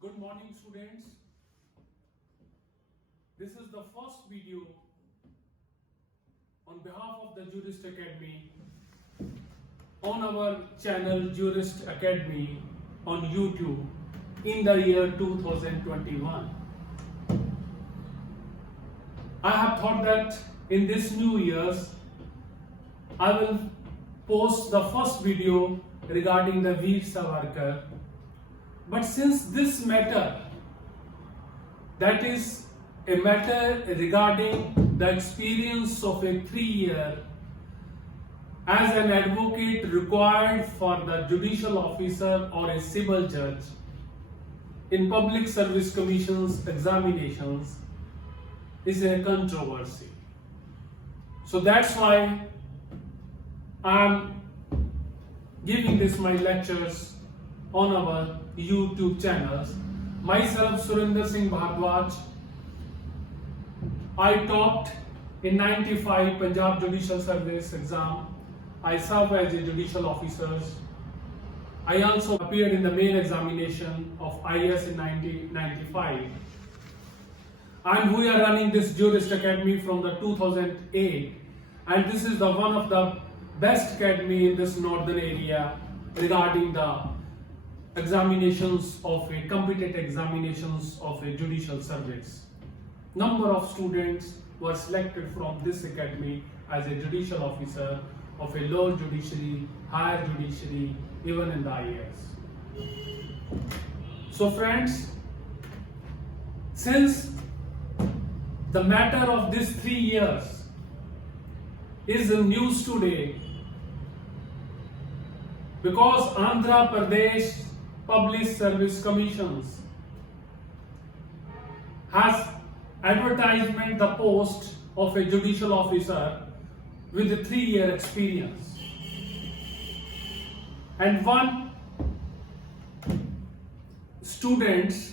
Good morning, students. This is the first video on behalf of the Jurist Academy on our channel Jurist Academy on YouTube in the year 2021. I have thought that in this new year's I will post the first video regarding the Veer Savarkar. But since this matter, that is a matter regarding the experience of a 3-year as an advocate required for the judicial officer or a civil judge in Public Service Commission's examinations, is a controversy. So that's why I am giving this my lectures on our YouTube channels. Myself, Surinder Singh Bhardwaj. I topped in 95 Punjab Judicial Service exam. I served as a judicial officer. I also appeared in the main examination of IAS in 1995. And we are running this Jurist Academy from the 2008, and this is the one of the best academy in this northern area regarding the examinations of a competent examinations of a judicial service. Number of students were selected from this academy as a judicial officer of a lower judiciary, higher judiciary, even in the IAS. So friends, since the matter of these 3 years is in news today, because Andhra Pradesh Public Service Commissions has advertisement the post of a judicial officer with a 3-year experience, and one student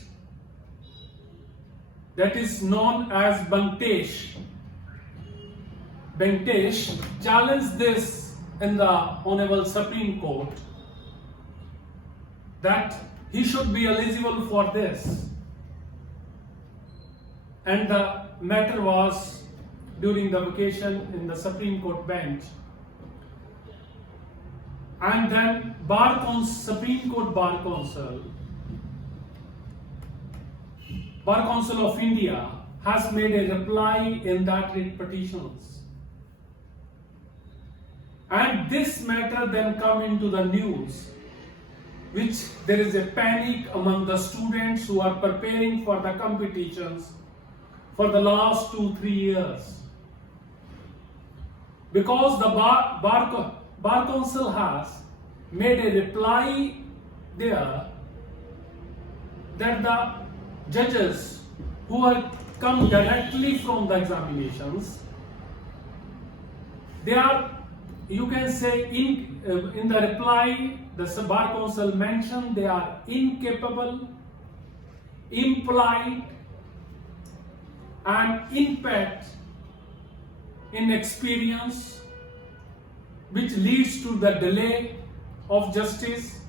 that is known as Bentesh challenged this in the Honorable Supreme Court that he should be eligible for this, and the matter was during the vacation in the Supreme Court bench, and then Supreme Court Bar Council of India has made a reply in that writ petitions, and this matter then come into the news, which there is a panic among the students who are preparing for the competitions for the last 2-3 years, because the Bar Council has made a reply there that the judges who have come directly from the examinations, they are, you can say, in the reply, the Bar Council mentioned they are incapable, impolite, and impact in experience, which leads to the delay of justice,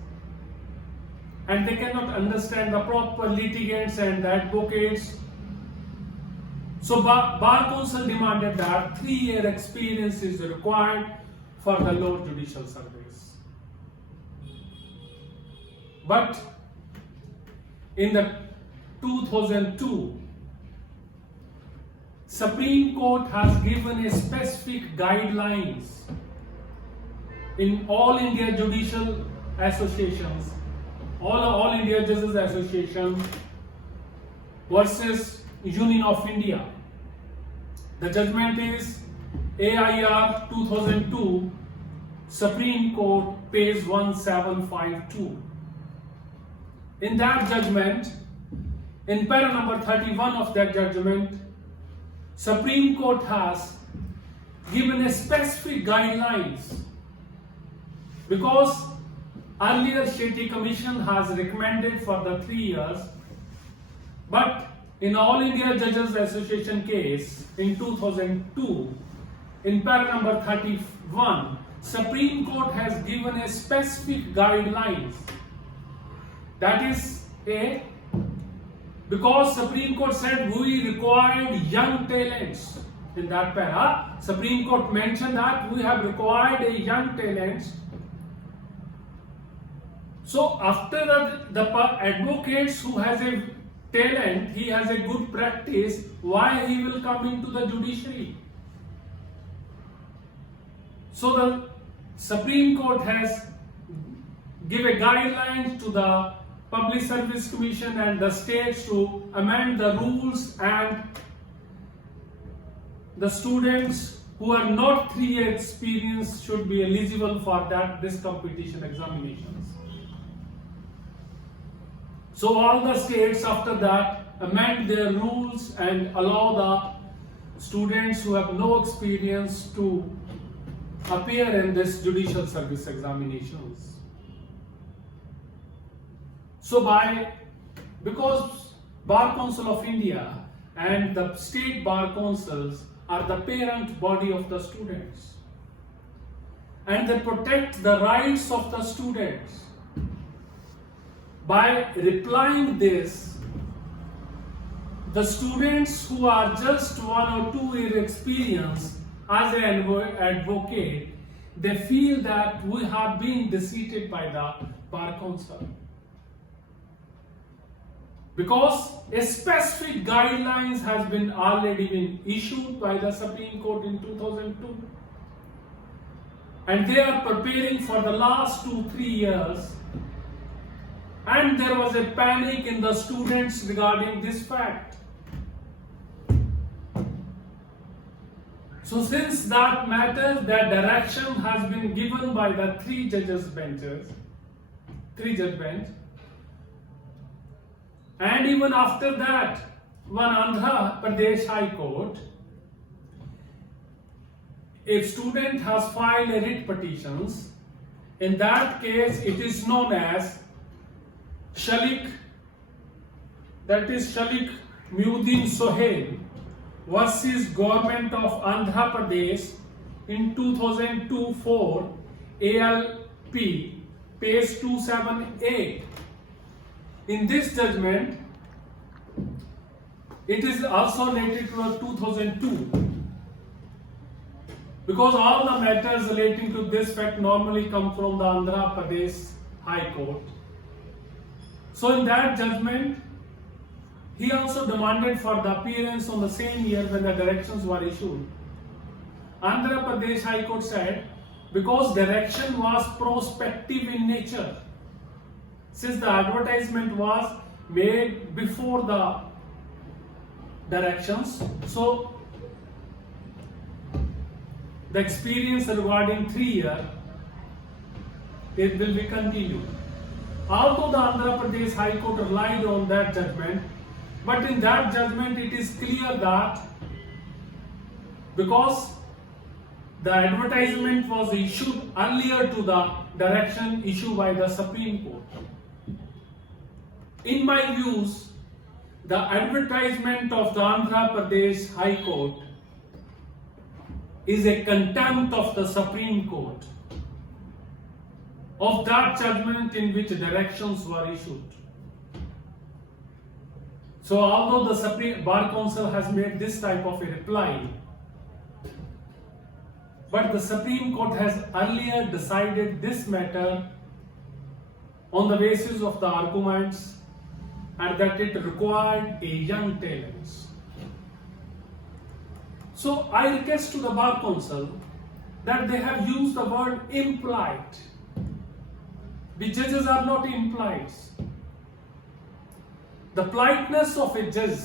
and they cannot understand the proper litigants and the advocates. So Bar Council demanded that 3-year experience is required for the lower judicial service. But in the 2002, Supreme Court has given a specific guidelines in All India Judicial Associations, All India Judges Association versus Union of India. The judgment is AIR 2002, Supreme Court, page 1752. In that judgment, in para number 31 of that judgment, Supreme Court has given a specific guidelines, because earlier Shetty Commission has recommended for the 3 years, but in All India Judges Association case in 2002, in para number 31, Supreme Court has given a specific guidelines, that is a Because Supreme Court said we required young talents. In that para, Supreme Court mentioned that we have required a young talents. So after that, the advocates who has a talent, he has a good practice, why he will come into the judiciary? So the Supreme Court has given guidelines to the Public Service Commission and the states to amend the rules, and the students who are not 3 years experienced should be eligible for this competition examinations. So all the states after that amend their rules and allow the students who have no experience to appear in this judicial service examinations. So because Bar Council of India and the state bar councils are the parent body of the students, and they protect the rights of the students. By replying this, the students who are just 1 or 2 year experience as an advocate, they feel that we have been defeated by the bar council. Because a specific guidelines has been already been issued by the Supreme Court in 2002, and they are preparing for the last 2-3 years, and there was a panic in the students regarding this fact. So since that matter, that direction has been given by the 3 judge bench, and even after that, one Andhra Pradesh High Court, if student has filed a writ petitions, in that case it is known as Shalik, that is Shalik Muddin Sohail versus Government of Andhra Pradesh in 2002-4 ALP, page 278. In this judgment, it is also related to 2002, because all the matters relating to this fact normally come from the Andhra Pradesh High Court. So in that judgment, he also demanded for the appearance on the same year when the directions were issued. Andhra Pradesh High Court said, because direction was prospective in nature, since the advertisement was made before the directions, so the experience regarding 3 years, it will be continued. Although the Andhra Pradesh High Court relied on that judgment, but in that judgment it is clear that because the advertisement was issued earlier to the direction issued by the Supreme Court. In my views, the advertisement of the Andhra Pradesh High Court is a contempt of the Supreme Court of that judgment in which directions were issued. So although the Supreme Bar Council has made this type of a reply, but the Supreme Court has earlier decided this matter on the basis of the arguments and that it required a young talents. So I request to the Bar Council that they have used the word implied. The judges are not implied. The politeness of a judge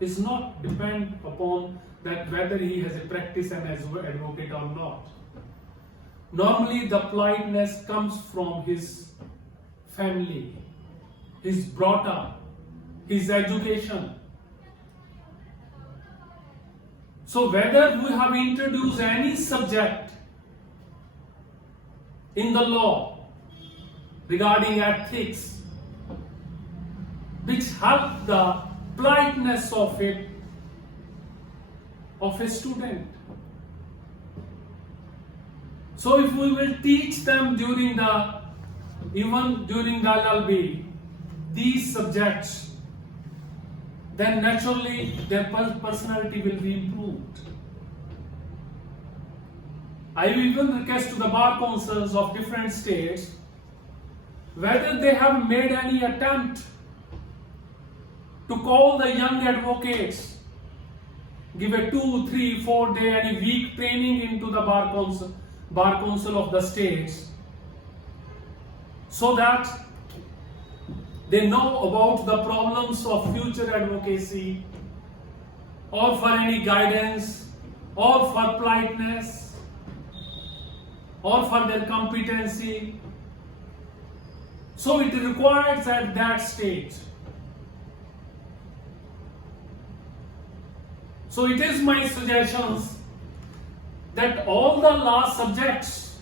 is not depend upon that whether he has a practice and as an advocate or not. Normally the politeness comes from his family, his brought up, his education. So whether we have introduced any subject in the law regarding ethics which help the politeness of a student. So if we will teach them even during the LLB, these subjects then naturally their personality will be improved. I even request to the bar councils of different states whether they have made any attempt to call the young advocates, give a 2, 3, 4 day any week training into the bar council of the states, so that they know about the problems of future advocacy, or for any guidance, or for politeness, or for their competency. So it requires at that stage. So it is my suggestions that all the law subjects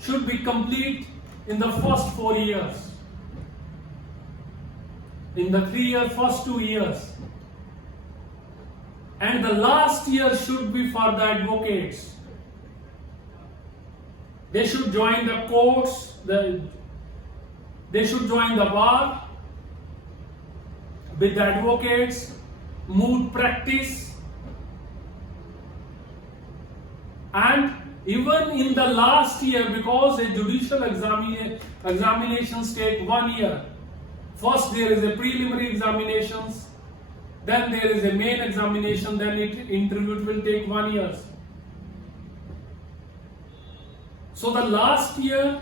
should be complete in the first 4 years, in the 3 year first 2 years, and the last year should be for the advocates. They should join the courts, they should join the bar with the advocates, moot practice, and even in the last year, because a judicial examinations take 1 year. First there is a preliminary examinations, then there is a main examination, then interview will take 1 year. So the last year,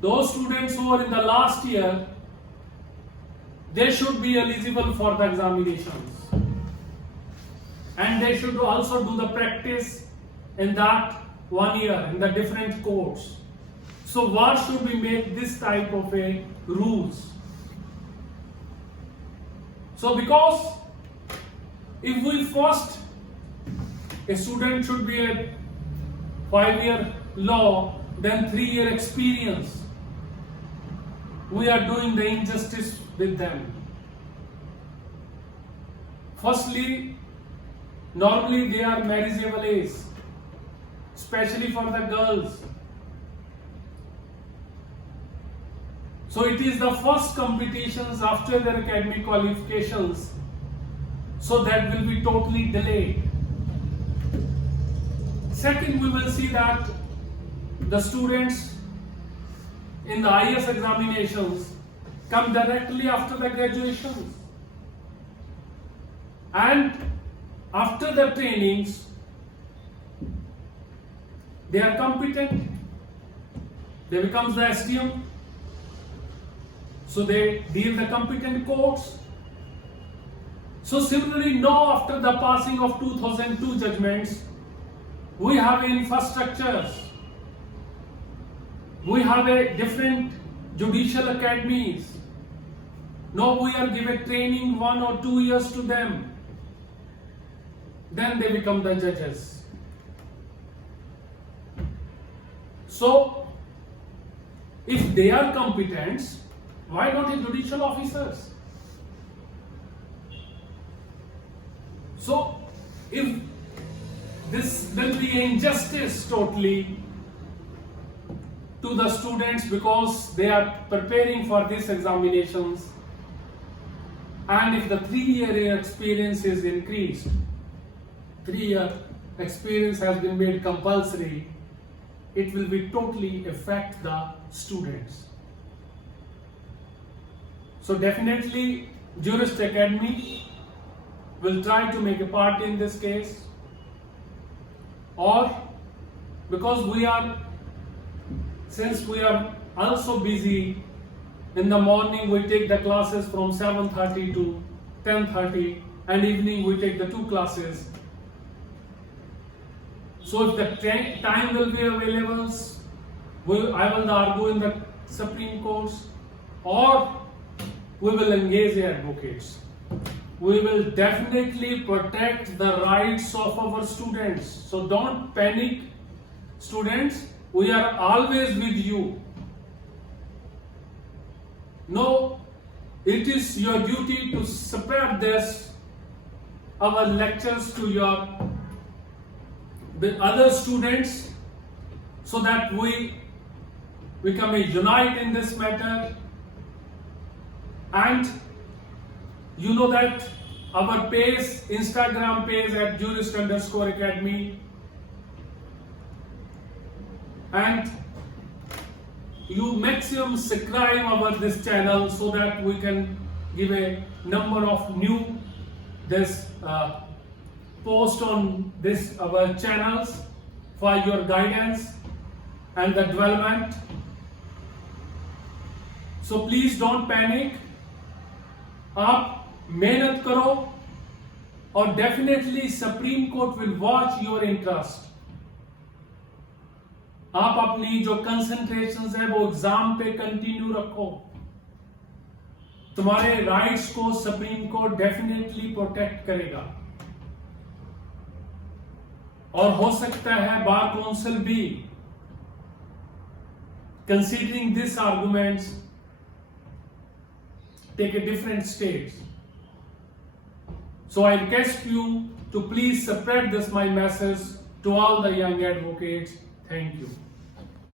those students who are in the last year, they should be eligible for the examinations, and they should also do the practice in that 1 year in the different courts. So why should we make this type of a rules? So because if we first, a student should be a 5-year law, then 3-year experience, we are doing the injustice with them. Firstly, normally they are marriageable age, especially for the girls. So it is the first competitions after their academic qualifications, so that will be totally delayed. Second, we will see that the students in the IS examinations come directly after the graduations, and after the trainings they are competent, they becomes the SDM, so they deal the competent courts. So similarly, now after the passing of 2002 judgments, we have infrastructures, we have a different judicial academies. Now we are given training 1 or 2 years to them, then they become the judges. So if they are competent, why not a judicial officers? So if this will be injustice totally to the students, because they are preparing for these examinations, and if the 3-year experience is increased, 3-year experience has been made compulsory, it will be totally affect the students. So definitely Jurist Academy will try to make a part in this case, or because since we are also busy in the morning, we take the classes from 7:30 to 10:30, and evening we take the 2 classes. So if the time will be available, I will argue in the Supreme Courts, or we will engage the advocates. We will definitely protect the rights of our students. So don't panic, students. We are always with you. No, it is your duty to spread our lectures to your other students, so that we become a unite in this matter, and You know that our page, Instagram page at jurist_academy, and you maximum subscribe our this channel so that we can give a number of new this post on this our channels for your guidance and the development. So please don't panic. आप मेहनत करो और definitely supreme court will watch your interest. आप अपनी जो concentration है वो exam पे कंटिन्यू रखो. तुम्हारे राइट्स को सुप्रीम कोर्ट डेफिनेटली प्रोटेक्ट करेगा. और हो सकता है बार काउंसिल भी considering this arguments take a different stage. So I request you to please spread this my message to all the young advocates. Thank you.